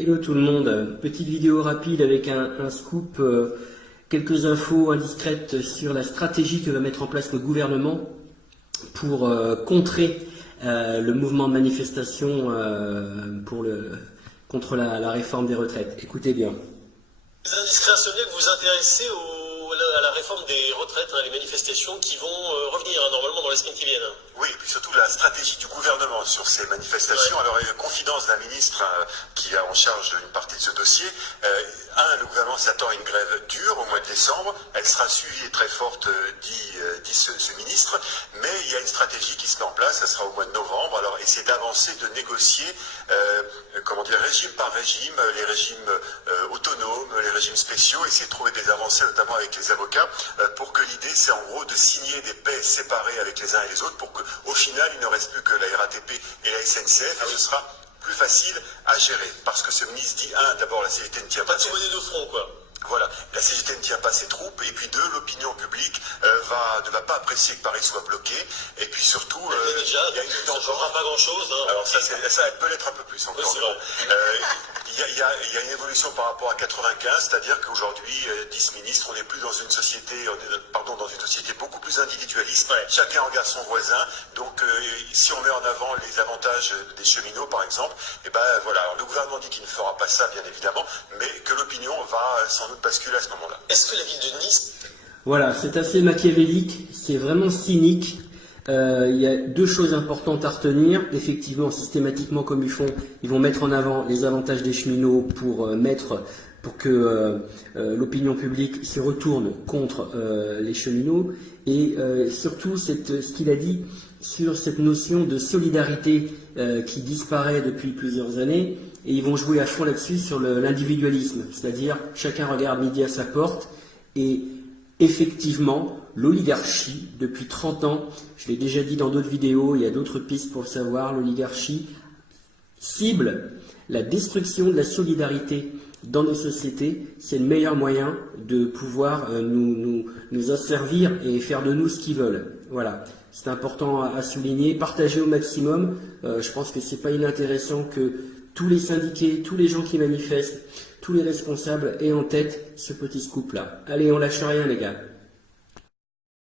Hello tout le monde, petite vidéo rapide avec un scoop, quelques infos indiscrètes sur la stratégie que va mettre en place le gouvernement pour contrer le mouvement de manifestation contre la réforme des retraites. Écoutez bien. Les indiscrets insomniaques, vous vous intéressez à la réforme des retraites, les manifestations qui vont revenir normalement dans les semaines qui viennent. Oui, et puis surtout la stratégie du gouvernement sur ces manifestations. Ouais. Alors, il y a confidence d'un ministre qui a en charge une partie de ce dossier. Le gouvernement s'attend à une grève dure au mois de décembre. Elle sera suivie et très forte, dit ce ministre. Mais il y a une stratégie qui se met en place. Ça sera au mois de novembre. Alors, essayer d'avancer, de négocier, régime par régime, les régimes autonomes, les régimes spéciaux, essayer de trouver des avancées, notamment avec les avocats, pour que l'idée, c'est en gros de signer des paix séparées avec les uns et les autres, pour qu'au final, il ne reste plus que la RATP et la SNCF, et ce sera plus facile à gérer. Parce que ce ministre dit, d'abord, la CGT ne tient pas... Pas de souveraineté de front, quoi. Voilà, la CGT ne tient pas ses troupes, et puis deux, l'opinion publique ne va pas apprécier que Paris soit bloqué, et puis surtout, il y a une ça ne changera pas grand-chose. Alors ça, elle peut l'être un peu plus encore. Oui, il y a une évolution par rapport à 95, c'est-à-dire qu'aujourd'hui, 10 ministres, on n'est plus dans une société, dans une société beaucoup plus individualiste. Ouais. Chacun regarde son voisin, donc si on met en avant les avantages des cheminots, par exemple, alors, le gouvernement dit qu'il ne fera pas ça, bien évidemment, mais que l'opinion va sans doute basculer à ce moment-là. Est-ce que la ville de Nice... Voilà, c'est assez machiavélique, c'est vraiment cynique. Il y a deux choses importantes à retenir. Effectivement, systématiquement comme ils font, ils vont mettre en avant les avantages des cheminots pour que l'opinion publique se retourne contre les cheminots. Et surtout, ce qu'il a dit sur cette notion de solidarité qui disparaît depuis plusieurs années. Et ils vont jouer à fond là-dessus sur l'individualisme. C'est-à-dire, chacun regarde midi à sa porte. Et effectivement, l'oligarchie, depuis 30 ans, je l'ai déjà dit dans d'autres vidéos, il y a d'autres pistes pour le savoir, l'oligarchie cible la destruction de la solidarité dans nos sociétés. C'est le meilleur moyen de pouvoir nous asservir et faire de nous ce qu'ils veulent. Voilà, c'est important à souligner, partager au maximum. Je pense que c'est pas inintéressant que tous les syndiqués, tous les gens qui manifestent, tous les responsables aient en tête ce petit scoop-là. Allez, on lâche rien les gars.